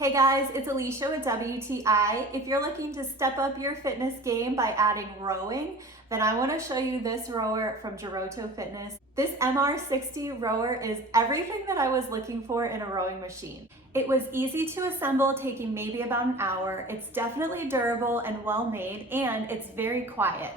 Hey guys, it's Alicia with WTI. If you're looking to step up your fitness game by adding rowing, then I want to show you this rower from JOROTO Fitness. This MR60 rower is everything that I was looking for in a rowing machine. It was easy to assemble, taking maybe about an hour. It's definitely durable and well made, and it's very quiet.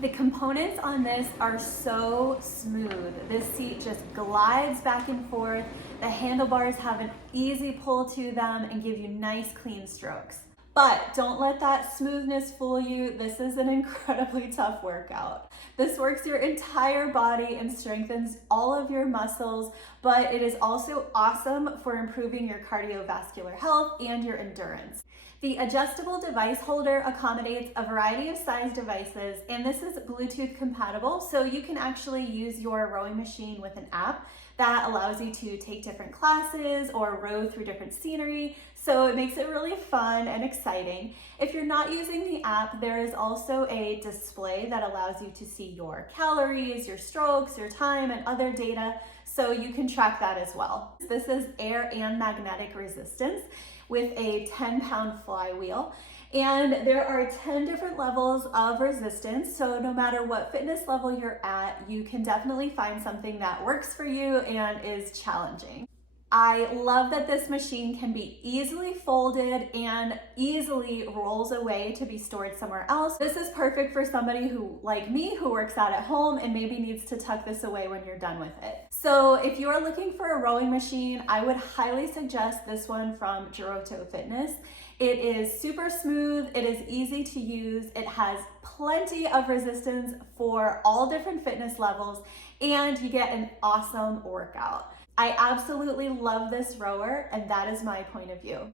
The components on this are so smooth. This seat just glides back and forth. The handlebars have an easy pull to them and give you nice clean strokes. But don't let that smoothness fool you. This is an incredibly tough workout. This works your entire body and strengthens all of your muscles, but it is also awesome for improving your cardiovascular health and your endurance. The adjustable device holder accommodates a variety of size devices, and this is Bluetooth compatible, so you can actually use your rowing machine with an app that allows you to take different classes or row through different scenery, so it makes it really fun and exciting. If you're not using the app, there is also a display that allows you to see your calories, your strokes, your time, and other data, so you can track that as well. This is air and magnetic resistance with a 10-pound flywheel. And there are 10 different levels of resistance, so no matter what fitness level you're at, you can definitely find something that works for you and is challenging. I love that this machine can be easily folded and easily rolls away to be stored somewhere else. This is perfect for somebody who, like me, who works out at home and maybe needs to tuck this away when you're done with it. So if you are looking for a rowing machine, I would highly suggest this one from JOROTO Fitness. It is super smooth, it is easy to use, it has plenty of resistance for all different fitness levels, and you get an awesome workout. I absolutely love this rower, and that is my point of view.